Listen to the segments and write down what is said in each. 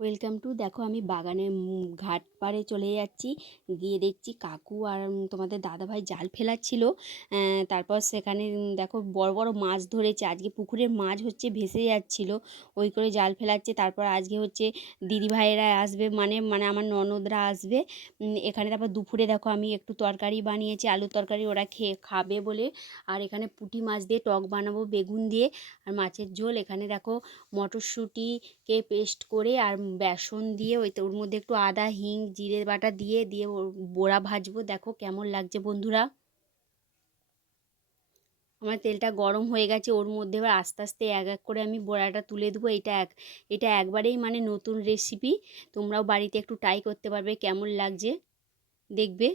Welcome to দেখো আমি বাগানের ঘাট পাড়ে চলে যাচ্ছি। গিয়ে দেখছি কাকু আর তোমাদের দাদাভাই জাল ফেলাচ্ছিল। তারপর সেখানে দেখো বড় বড় মাছ ধরেছে। আজকে পুকুরের মাছ হচ্ছে ভেসে যাচ্ছিল। ওই করে জাল ফেলাচ্ছে। তারপর আজকে হচ্ছে দিদিভাইয়েরা আসবে। মানে মানে আমার ননদরা আসবে। এখানে তারপর দুপুরে দেখো আমি একটু তরকারি বানিয়েছি। আলুর তরকারি ওরা খেয়ে খাবে বলে। আর এখানে পুঁটি মাছ দিয়ে টক বানাবো, বেগুন দিয়ে। আর মাছের ঝোল। এখানে দেখো মটরশুঁটিকে পেস্ট করে আর বেসন দিয়ে ওই ওর মধ্যে একটু আদা, হিং জিরে বাটা দিয়ে দিয়ে ওর বড়া ভাজবো। দেখো কেমন লাগছে বন্ধুরা। আমার তেলটা গরম হয়ে গেছে, ওর মধ্যে এবার আস্তে আস্তে এক এক করে আমি বড়াটা তুলে দেবো। এটা এক, এটা একবারেই মানে নতুন রেসিপি তোমরাও বাড়িতে একটু ট্রাই করতে পারবে, কেমন লাগছে দেখবে।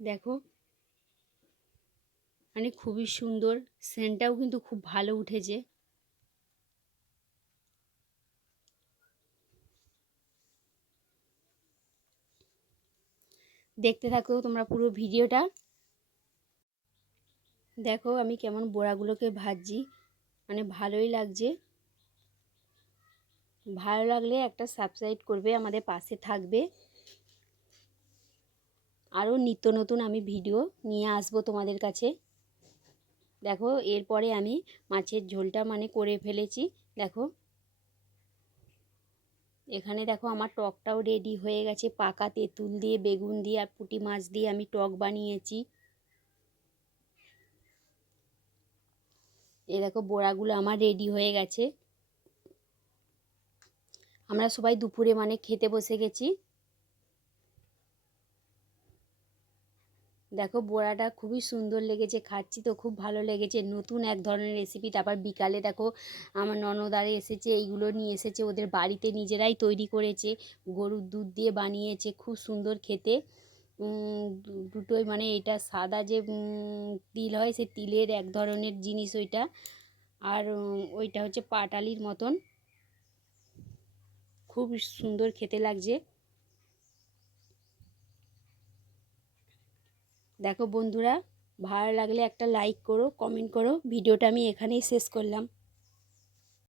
দেখো মানে খুবই সুন্দর। সেন্টটাও কিন্তু খুব ভালো উঠেছে। দেখতে থাকো তোমরা পুরো ভিডিওটা। দেখো আমি কেমন বড়াগুলোকে ভাজছি। মানে ভালোই লাগছে। ভালো লাগলে একটা সাবস্ক্রাইব করবে, আমাদের পাশে থাকবে। আরও নিত্য নতুন আমি ভিডিও নিয়ে আসব তোমাদের কাছে। দেখো এরপরে আমি মাছের ঝোলটা মানে করে ফেলেছি, দেখো। এখানে দেখো আমার টকটাও রেডি হয়ে গেছে, পাকা তেঁতুল দিয়ে, বেগুন দিয়ে আর পুঁটি মাছ দিয়ে আমি টক বানিয়েছি। এ দেখো বড়াগুলো আমার রেডি হয়ে গেছে। আমরা সবাই দুপুরে মানে খেতে বসে গেছি। দেখো বড়াটা খুবই সুন্দর লেগেছে, খাচ্ছি তো, খুব ভালো লেগেছে। নতুন এক ধরনের রেসিপি তারপর বিকালে দেখো আমার ননদারে এসেছে, এইগুলো নিয়ে এসেছে, ওদের বাড়িতে নিজেরাই তৈরি করেছে, গরুর দুধ দিয়ে বানিয়েছে, খুব সুন্দর খেতে। দুটোই মানে এটা সাদা যে তিল হয়, সে তিলের এক ধরনের জিনিস ওইটা। আর ওইটা হচ্ছে পাটালির মতন। খুব সুন্দর খেতে লাগছে। দেখো বন্ধুরা ভালো লাগলে একটা লাইক করো কমেন্ট করো। ভিডিওটা আমি এখানেই শেষ করলাম।